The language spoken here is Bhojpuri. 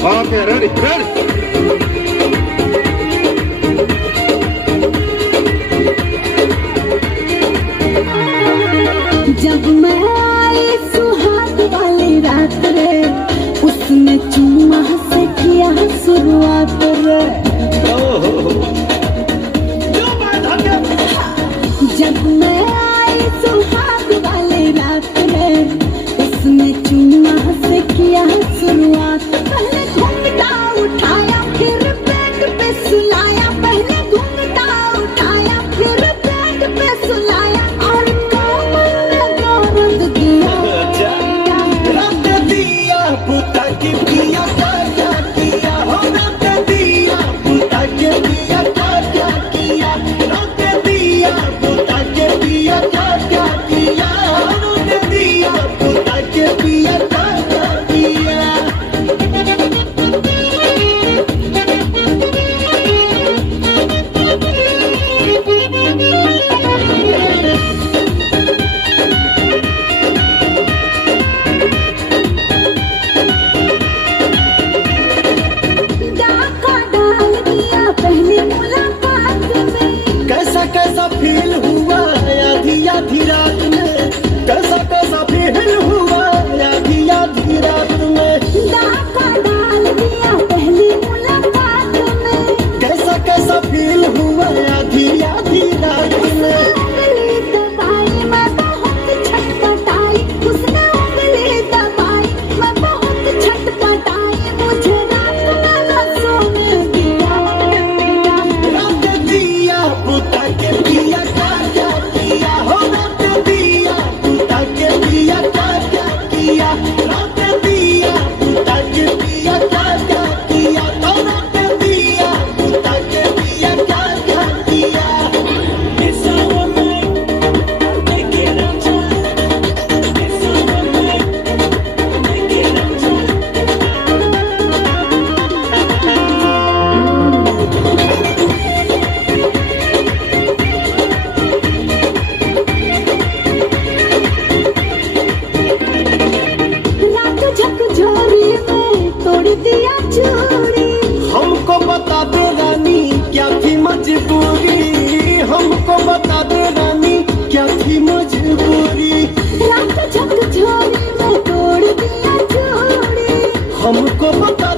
Okay, ready, ready. जब मैं आई सुहाग वाली रात रे, उसने चुम्मा से किया शुरुआत रे। जब मैं आई सुहाग वाली रात रे, उसने चुम्मा से किया शुरुआत। पहले घूंघटा उठाया फिर पेट पे सुलाया, पहले घूंघटा उठाया फिर पेट पे सुलाया, और कमर में दर्द दिया। रख दिया पुता के पिया क्या किया हो, रख दिया पुता के पिया क्या किया, रख दिया पुता के पिया क्या किया, रख दिया पुता के पिया क्या किया। डाका डाल दिया पहली मुलाकात में, कैसा कैसा फील हुआ आधी आधी रात में, कैसा कैसा फील हुआ आधी आधी रात में, डाका डाल दिया पहली मुलाकात में। कैसा कैसा फील हुआ आधी आधी रात में। उंगली दबाई मैं बहुत छटपटाई, उसने उंगली दबाई मैं बहुत छटपटाई, मुझे रात में न सोने दिया। रख दिया पुता के पिया क्या किया हो, रख दिया पुता के पिया क्या किया, रख दिया पुता के पिया क्या किया, तो रख दिया पुता के पिया क्या किया। It's our night, make it up time. It's our night, make it up time. रात झकझोरी में तोड़ दिया चूड़ी, हमको बता दे रानी क्या थी मजबूरी, हमको बता दे रानी क्या थी मजबूरी, रात झकझोरी में तोड़ दिया चूड़ी। हमको बता